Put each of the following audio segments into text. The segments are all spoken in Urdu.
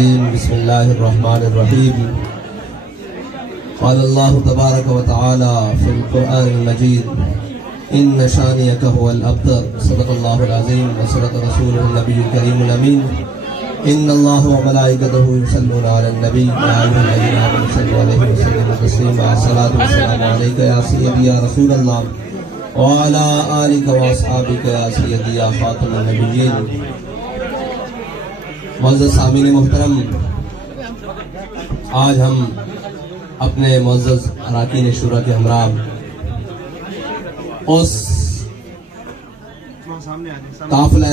بسم الله الرحمن الرحيم. قال الله تبارك وتعالى في القرآن المجيد: إن شانئك هو الأبتر. صدق الله العظيم وصدق رسوله النبي الكريم الأمين. إن الله وملائكته يصلون على النبي يا أيها الذين آمنوا صلوا عليه وسلموا تسليما. الصلاة والسلام عليك يا سيدي يا رسول الله وعلى آلك وأصحابك يا سيدي يا خاتم النبيين. معزز سامعین محترم، آج ہم اپنے معزز اراکین شورا کے ہمراہ اس قافلہ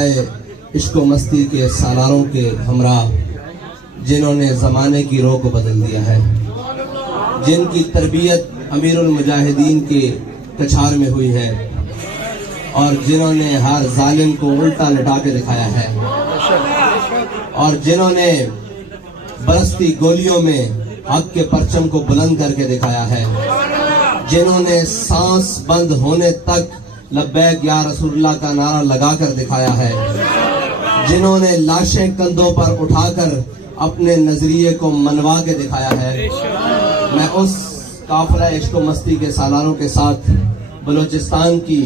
عشق و مستی کے سالاروں کے ہمراہ جنہوں نے زمانے کی رو کو بدل دیا ہے، جن کی تربیت امیر المجاہدین کے کچھار میں ہوئی ہے اور جنہوں نے ہر ظالم کو الٹا لٹا کے دکھایا ہے، اور جنہوں نے برستی گولیوں میں حق کے پرچم کو بلند کر کے دکھایا ہے، جنہوں نے سانس بند ہونے تک لبیک یا رسول اللہ کا نعرہ لگا کر دکھایا ہے، جنہوں نے لاشیں کندھوں پر اٹھا کر اپنے نظریے کو منوا کے دکھایا ہے. میں اس قافلہ عشق و مستی کے سالاروں کے ساتھ بلوچستان کی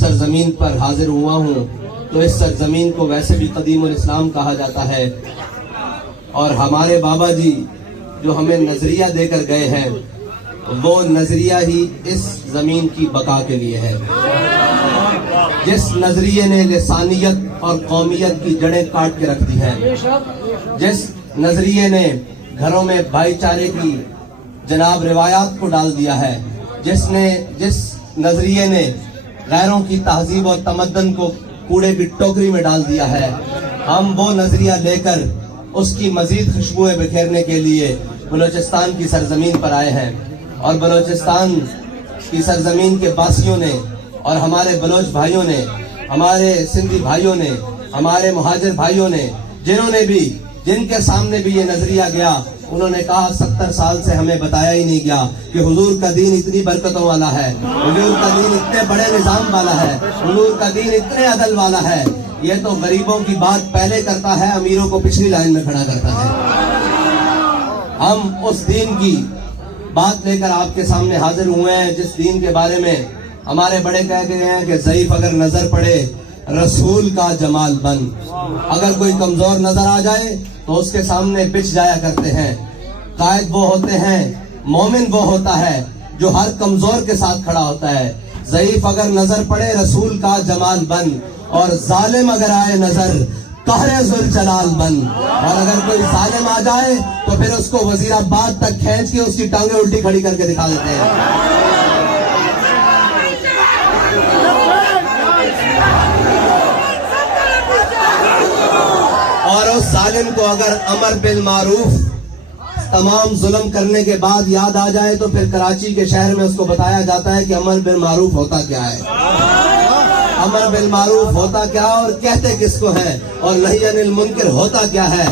سرزمین پر حاضر ہوا ہوں. تو اس سرزمین کو ویسے بھی قدیم الاسلام کہا جاتا ہے، اور ہمارے بابا جی جو ہمیں نظریہ دے کر گئے ہیں وہ نظریہ ہی اس زمین کی بقا کے لیے ہے. جس نظریے نے لسانیت اور قومیت کی جڑیں کاٹ کے رکھ دی ہیں، جس نظریے نے گھروں میں بھائی چارے کی جناب روایات کو ڈال دیا ہے، جس نظریے نے غیروں کی تہذیب اور تمدن کو کوڑے کی ٹوکری میں ڈال دیا ہے، ہم وہ نظریہ لے کر اس کی مزید خوشبوئیں بکھیرنے کے لیے بلوچستان کی سرزمین پر آئے ہیں. اور بلوچستان کی سرزمین کے باسیوں نے اور ہمارے بلوچ بھائیوں نے، ہمارے سندھی بھائیوں نے، ہمارے مہاجر بھائیوں نے، جن کے سامنے بھی یہ نظریہ گیا، انہوں نے کہا 70 سال سے ہمیں بتایا ہی نہیں گیا کہ حضور کا دین اتنی برکتوں والا ہے، حضور کا دین اتنے بڑے نظام والا ہے، حضور کا دین اتنے عدل والا ہے. یہ تو غریبوں کی بات پہلے کرتا ہے، امیروں کو پچھلی لائن میں کھڑا کرتا ہے. ہم اس دین کی بات لے کر آپ کے سامنے حاضر ہوئے ہیں جس دین کے بارے میں ہمارے بڑے کہہ گئے ہیں کہ ضعیف اگر نظر پڑے رسول کا جمال بن. اگر کوئی کمزور نظر آ جائے تو اس کے سامنے بچ جایا کرتے ہیں. قائد وہ ہوتے ہیں، مومن وہ ہوتا ہے جو ہر کمزور کے ساتھ کھڑا ہوتا ہے. ضعیف اگر نظر پڑے رسول کا جمال بن، اور ظالم اگر آئے نظر قہر ذوالجلال بن. اور اگر کوئی ظالم آ جائے تو پھر اس کو وزیر آباد تک کھینچ کے اس کی ٹانگیں الٹی کھڑی کر کے دکھا دیتے ہیں. اور اس ظالم کو اگر امر بالمعروف تمام ظلم کرنے کے بعد یاد آ جائے تو پھر کراچی کے شہر میں اس کو بتایا جاتا ہے کہ امر بالمعروف ہوتا کیا ہے، امر بالمعروف ہوتا کیا اور کہتے کس کو ہے، اور نہی عن المنکر ہوتا کیا ہے.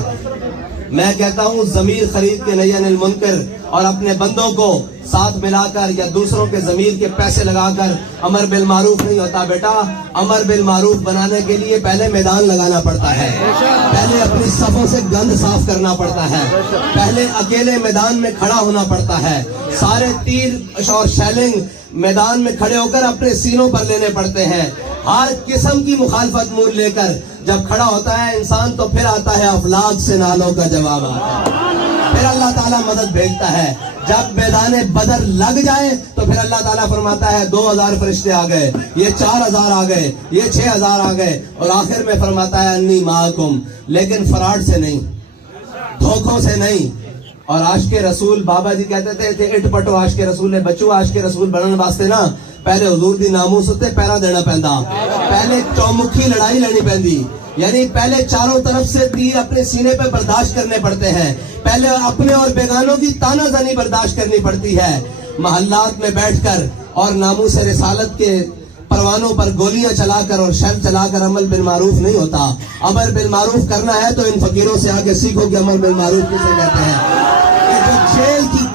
میں کہتا ہوں ضمیر خرید کے نہی عن المنکر اور اپنے بندوں کو ساتھ ملا کر یا دوسروں کے ضمیر کے پیسے لگا کر امر بالمعروف نہیں ہوتا. بیٹا، امر بالمعروف بنانے کے لیے پہلے میدان لگانا پڑتا ہے، پہلے اپنی صفوں سے گند صاف کرنا پڑتا ہے، پہلے اکیلے میدان میں کھڑا ہونا پڑتا ہے. سارے تیر اور شیلنگ میدان میں کھڑے ہو کر اپنے سینوں پر لینے پڑتے ہیں. ہر قسم کی مخالفت مول لے کر جب کھڑا ہوتا ہے انسان تو پھر آتا ہے افلاک سے نالوں کا جواب آتا ہے. پھر اللہ تعالیٰ مدد بھیجتا ہے. جب میدان بدر لگ جائے تو پھر اللہ تعالیٰ فرماتا ہے 2000 فرشتے آ گئے، یہ 4000 آ گئے، یہ 6000 آ گئے، اور آخر میں فرماتا ہے انی معکم. لیکن فراڈ سے نہیں، دھوکوں سے نہیں. اور عاشق رسول بابا جی کہتے تھے اٹ پٹو عاشق رسول بچو عاشق رسول بننے واسطے نا پہلے حضور دی ناموس تے پیرا دینا پیندا، پہلے چومکھی لڑائی لڑنی پیندی. یعنی پہلے چاروں طرف سے تیر اپنے سینے پہ برداشت کرنے پڑتے ہیں، پہلے اپنے اور بیگانوں کی تانا زنی برداشت کرنی پڑتی ہے. محلات میں بیٹھ کر اور ناموس رسالت کے پروانوں پر گولیاں چلا کر اور شر چلا کر عمل بالمعروف نہیں ہوتا. امر بالمعروف کرنا ہے تو ان فقیروں سے آ کے سیکھو کہ امر بالمعروف کسے کہتے ہیں. جیل کی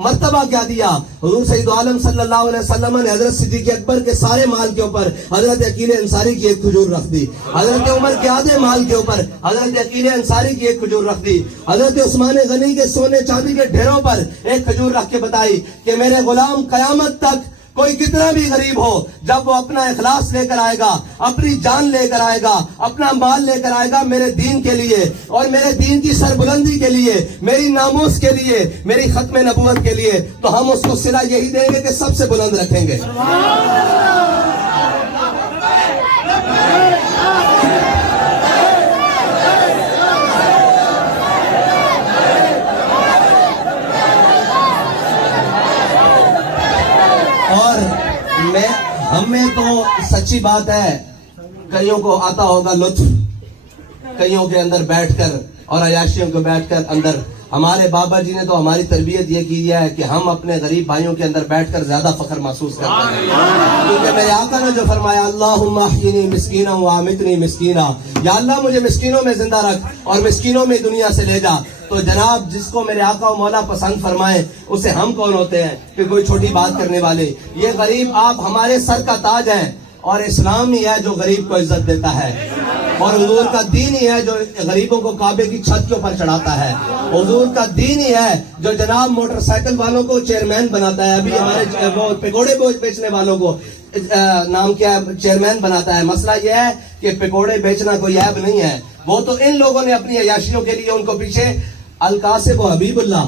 مرتبہ کیا دیا. حضور سید عالم صلی اللہ علیہ وسلم نے حضرت صدیق اکبر کے سارے مال کے اوپر حضرت عقیل انصاری کی ایک کھجور رکھ دی. حضرت عمر کے آدھے مال کے اوپر حضرت عقیل انصاری کی ایک کھجور رکھ دی. حضرت عثمان غنی کے سونے چاندی کے ڈھیروں پر ایک کھجور رکھ کے بتائی کہ میرے غلام قیامت تک کوئی کتنا بھی غریب ہو، جب وہ اپنا اخلاص لے کر آئے گا، اپنی جان لے کر آئے گا، اپنا مال لے کر آئے گا میرے دین کے لیے اور میرے دین کی سربلندی کے لیے، میری ناموس کے لیے، میری ختم نبوت کے لیے، تو ہم اس کو صلہ یہی دیں گے کہ سب سے بلند رکھیں گے. ہمیں تو سچی بات ہے، کئیوں کو آتا ہوگا لطف کئیوں کے اندر بیٹھ کر اور عیاشیوں کو بیٹھ کر اندر. ہمارے بابا جی نے تو ہماری تربیت یہ کی ہے کہ ہم اپنے غریب بھائیوں کے اندر بیٹھ کر زیادہ فخر محسوس کرتے ہیں، کیونکہ میرے آقا نے جو فرمایا اللہم احیینی مسکینا وامیتنی مسکینا، یا اللہ مجھے مسکینوں میں زندہ رکھ اور مسکینوں میں دنیا سے لے جا. تو جناب جس کو میرے آقا و مولا پسند فرمائے اسے ہم کون ہوتے ہیں کہ کوئی چھوٹی بات کرنے والے. یہ غریب آپ ہمارے سر کا تاج ہیں اور اسلام ہی ہے جو غریب کو عزت دیتا ہے اور حضور کا دین ہی ہے جو غریبوں کو کعبے کی چھت کے اوپر چڑھاتا ہے. حضور کا دین ہی ہے جو جناب موٹر سائیکل والوں کو چیئرمین بناتا ہے. ابھی ہمارے وہ پکوڑے بیچنے والوں کو نام کیا ہے چیئرمین بناتا ہے. مسئلہ یہ ہے کہ پکوڑے بیچنا کوئی عیب نہیں ہے، وہ تو ان لوگوں نے اپنی عیاشیوں کے لیے ان کو پیچھے القاسب و حبیب اللہ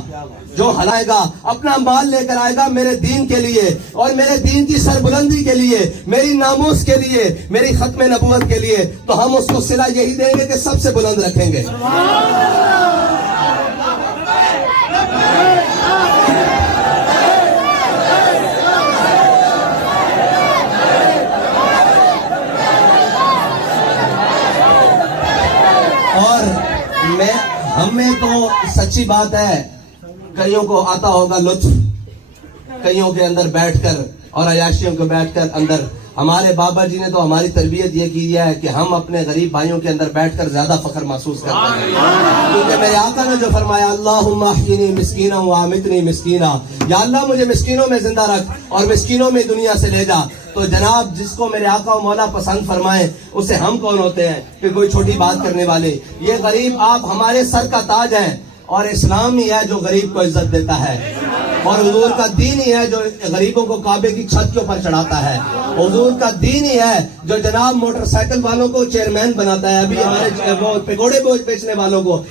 جو ہلائے گا، اپنا مال لے کر آئے گا میرے دین کے لیے اور میرے دین کی سربلندی کے لیے، میری ناموس کے لیے، میری ختم نبوت کے لیے، تو ہم اس کو صلہ یہی دیں گے کہ سب سے بلند رکھیں گے. ہمیں تو سچی بات ہے، کئیوں کو آتا ہوگا لطف کئیوں کے اندر بیٹھ کر اور عیاشیوں کو بیٹھ کر اندر. ہمارے بابا جی نے تو ہماری تربیت یہ کی ہے کہ ہم اپنے غریب بھائیوں کے اندر بیٹھ کر زیادہ فخر محسوس کرتے ہیں، کیونکہ میرے آقا نے جو فرمایا اللہم احیینی مسکینا وامیتنی مسکینا، یا اللہ مجھے مسکینوں میں زندہ رکھ اور مسکینوں میں دنیا سے لے جا. تو جناب جس کو میرے آقا و مولا پسند فرمائے اسے ہم کون ہوتے ہیں کہ کوئی چھوٹی بات کرنے والے. یہ غریب آپ ہمارے سر کا تاج ہیں اور اسلام ہی ہے جو غریب کو عزت دیتا ہے اور حضور کا دین ہی ہے جو غریبوں کو کعبے کی چھت کے اوپر چڑھاتا ہے. حضور کا دین ہی ہے جو جناب موٹر سائیکل والوں کو چیئرمین بناتا ہے. ابھی ہمارے وہ پکوڑے بیچنے والوں کو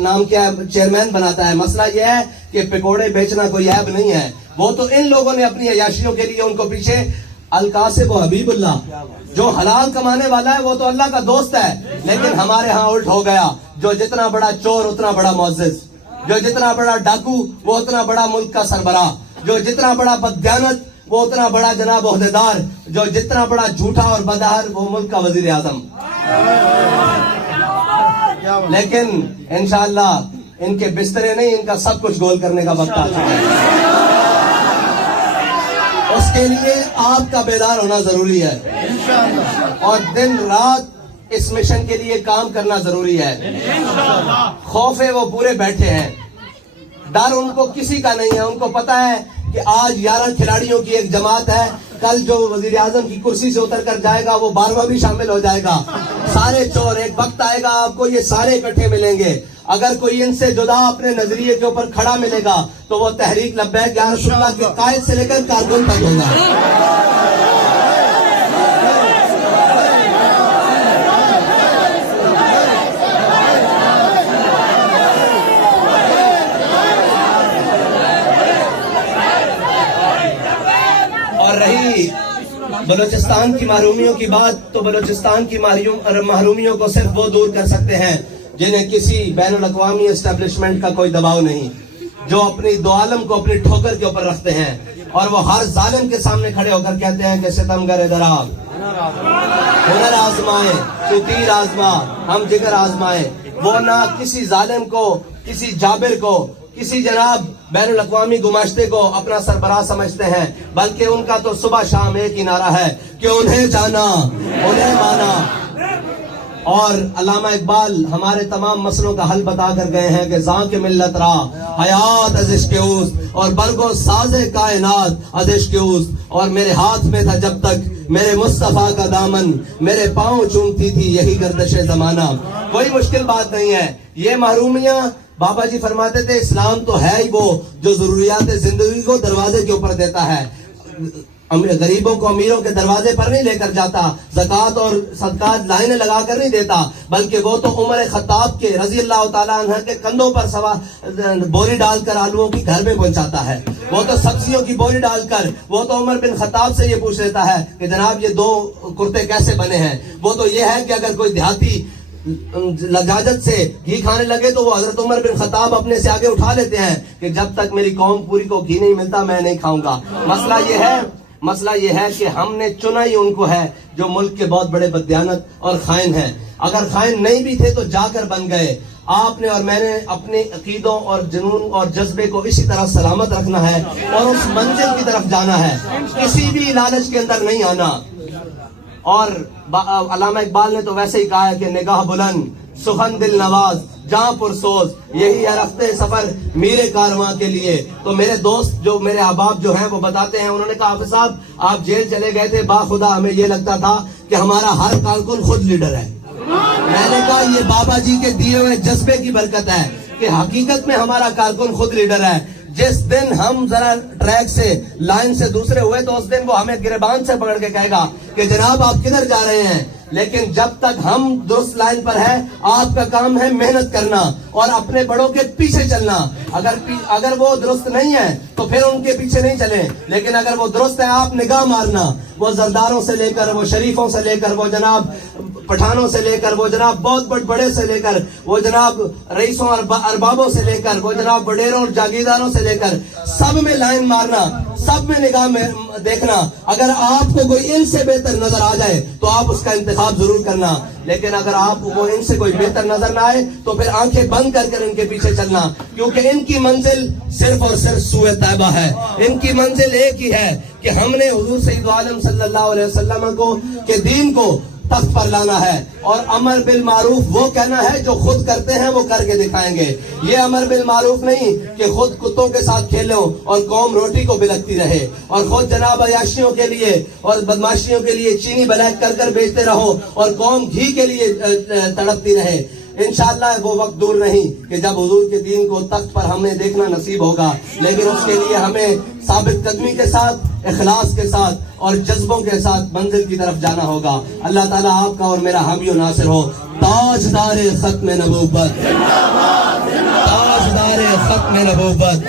نام کیا ہے چیئرمین بناتا ہے. مسئلہ یہ ہے کہ پکوڑے بیچنا کوئی عیب نہیں ہے، وہ تو ان لوگوں نے اپنی عیاشیوں کے لیے ان کو پیچھے القاسب و حبیب اللہ جو حلال کمانے والا ہے وہ تو اللہ کا دوست ہے. لیکن ہمارے ہاں الٹ ہو گیا، جو جتنا بڑا چور اتنا بڑا معزز، جو جتنا بڑا ڈاکو وہ اتنا بڑا ملک کا سربراہ، جو جتنا بڑا بددیانت وہ اتنا بڑا جناب عہدیدار، جو جتنا بڑا جھوٹا اور بدہر وہ ملک کا وزیر اعظم. لیکن انشاءاللہ ان کے بسترے نہیں، ان کا سب کچھ گول کرنے کا وقت آ چکا ہے. اس کے لیے آپ کا بیدار ہونا ضروری ہے اور دن رات اس مشن کے لیے کام کرنا ضروری ہے. خوف ہے وہ پورے بیٹھے ہیں، ڈر ان کو کسی کا نہیں ہے. ان کو پتا ہے کہ آج 11 کھلاڑیوں کی ایک جماعت ہے، کل جو وزیر اعظم کی کرسی سے اتر کر جائے گا وہ 12واں بھی شامل ہو جائے گا. سارے چور ایک وقت آئے گا آپ کو یہ سارے اکٹھے ملیں گے. اگر کوئی ان سے جدا اپنے نظریے کے اوپر کھڑا ملے گا تو وہ تحریک لبیک یا رسول اللہ کے قائد سے لے کر کارکن تک ہوگا. اور رہی بلوچستان کی محرومیوں کی بات، تو بلوچستان کی محرومیوں کو صرف وہ دور کر سکتے ہیں جنہیں کسی بین الاقوامی اسٹیبلشمنٹ کا کوئی دباؤ نہیں، جو اپنی دو عالم کو اپنی ٹھوکر کے اوپر رکھتے ہیں اور وہ ہر ظالم کے سامنے کھڑے ہو کر کہتے ہیں کہ ستمگر ادھر آ، ہنر آزمائے تو تیر آزما، ہم جگر آزمائے. وہ نہ کسی ظالم کو، کسی جابر کو، کسی جناب بین الاقوامی گماشتے کو اپنا سربراہ سمجھتے ہیں، بلکہ ان کا تو صبح شام ایک ہی نعرہ ہے کہ انہیں جانا، انہیں مانا. اور علامہ اقبال ہمارے تمام مسئلوں کا حل بتا کر گئے ہیں کہ ذاک ملت را حیات از عشق اوست اور برگو ساز کائنات از عشق اوست، اور میرے ہاتھ میں تھا جب تک میرے مصطفیٰ کا دامن، میرے پاؤں چومتی تھی یہی گردش زمانہ۔ کوئی مشکل بات نہیں ہے یہ محرومیاں۔ بابا جی فرماتے تھے اسلام تو ہے ہی وہ جو ضروریات زندگی کو دروازے کے اوپر دیتا ہے، غریبوں کو امیروں کے دروازے پر نہیں لے کر جاتا، زکوٰۃ اور صدقات لائنیں لگا کر نہیں دیتا، بلکہ وہ تو عمر خطاب کے رضی اللہ تعالیٰ عنہ کے کندھوں پر بوری ڈال کر آلووں کی گھر میں پہنچاتا ہے، وہ تو سبزیوں کی بوری ڈال کر، وہ تو عمر بن خطاب سے یہ پوچھ لیتا ہے کہ جناب یہ 2 کرتے کیسے بنے ہیں، وہ تو یہ ہے کہ اگر کوئی دیہاتی لجاجت سے گھی کھانے لگے تو وہ حضرت عمر بن خطاب اپنے سے آگے اٹھا لیتے ہیں کہ جب تک میری قوم پوری کو گھی نہیں ملتا میں نہیں کھاؤں گا۔ مسئلہ یہ ہے کہ ہم نے چنا ہی ان کو ہے جو ملک کے بہت بڑے بددیانت اور خائن ہیں۔ اگر خائن نہیں بھی تھے تو جا کر بن گئے۔ آپ نے اور میں نے اپنے عقیدوں اور جنون اور جذبے کو اسی طرح سلامت رکھنا ہے اور اس منزل کی طرف جانا ہے، کسی بھی لالچ کے اندر نہیں آنا۔ اور علامہ اقبال نے تو ویسے ہی کہا ہے کہ نگاہ بلند سخن دل نواز جہاں پرسوز، یہی ہے رفتے سفر میرے کارواں کے لیے۔ تو میرے دوست جو میرے احباب جو ہیں وہ بتاتے ہیں، انہوں نے کہا حافظ صاحب آپ جیل چلے گئے تھے، باخدا ہمیں یہ لگتا تھا کہ ہمارا ہر کارکن خود لیڈر ہے۔ میں نے کہا یہ بابا جی کے دیے ہوئے جذبے کی برکت ہے کہ حقیقت میں ہمارا کارکن خود لیڈر ہے۔ جس دن ہم ذرا ٹریک سے لائن سے دوسرے ہوئے تو اس دن وہ ہمیں گریبان سے پکڑ کے کہے گا کہ جناب آپ کدھر جا رہے ہیں، لیکن جب تک ہم درست لائن پر ہے آپ کا کام ہے محنت کرنا اور اپنے بڑوں کے پیچھے چلنا۔ اگر وہ درست نہیں ہے تو پھر ان کے پیچھے نہیں چلیں، لیکن اگر وہ درست ہے آپ نگاہ مارنا، وہ زرداروں سے لے کر، وہ شریفوں سے لے کر، وہ جناب پٹھانوں سے لے کر، وہ جناب بہت بڑے سے لے کر، وہ جناب رئیسوں اور اربابوں سے لے کر، وہ جناب وڈیروں اور جاگیرداروں سے لے کر، سب میں لائن مارنا، سب میں نگاہ میں دیکھنا۔ اگر آپ کو کوئی ان سے بہتر نظر آ جائے تو آپ اس کا انتخاب ضرور کرنا، لیکن اگر آپ کو ان سے کوئی بہتر نظر نہ آئے تو پھر آنکھیں بند کر کر ان کے پیچھے چلنا، کیونکہ ان کی منزل صرف اور صرف سوئے طیبہ ہے۔ ان کی منزل ایک ہی ہے کہ ہم نے حضور سید عالم صلی اللہ علیہ وسلم کو کے دین کو تخت پر لانا ہے، اور امر بالمعروف وہ کہنا ہے جو خود کرتے ہیں وہ کر کے دکھائیں گے۔ یہ امر بالمعروف نہیں کہ خود کتوں کے ساتھ کھیلو اور قوم روٹی کو بلکتی رہے اور خود جناب عیاشیوں کے لیے اور بدماشیوں کے لیے چینی بلیک کر کر بیچتے رہو اور قوم گھی کے لیے تڑپتی رہے۔ انشاءاللہ وہ وقت دور نہیں کہ جب حضور کے دین کو تخت پر ہمیں دیکھنا نصیب ہوگا، لیکن اس کے لیے ہمیں ثابت قدمی کے ساتھ، اخلاص کے ساتھ اور جذبوں کے ساتھ منزل کی طرف جانا ہوگا۔ اللہ تعالیٰ آپ کا اور میرا حامی و ناصر ہو۔ تاجدار ختم نبوت، تاجدار ختم نبوت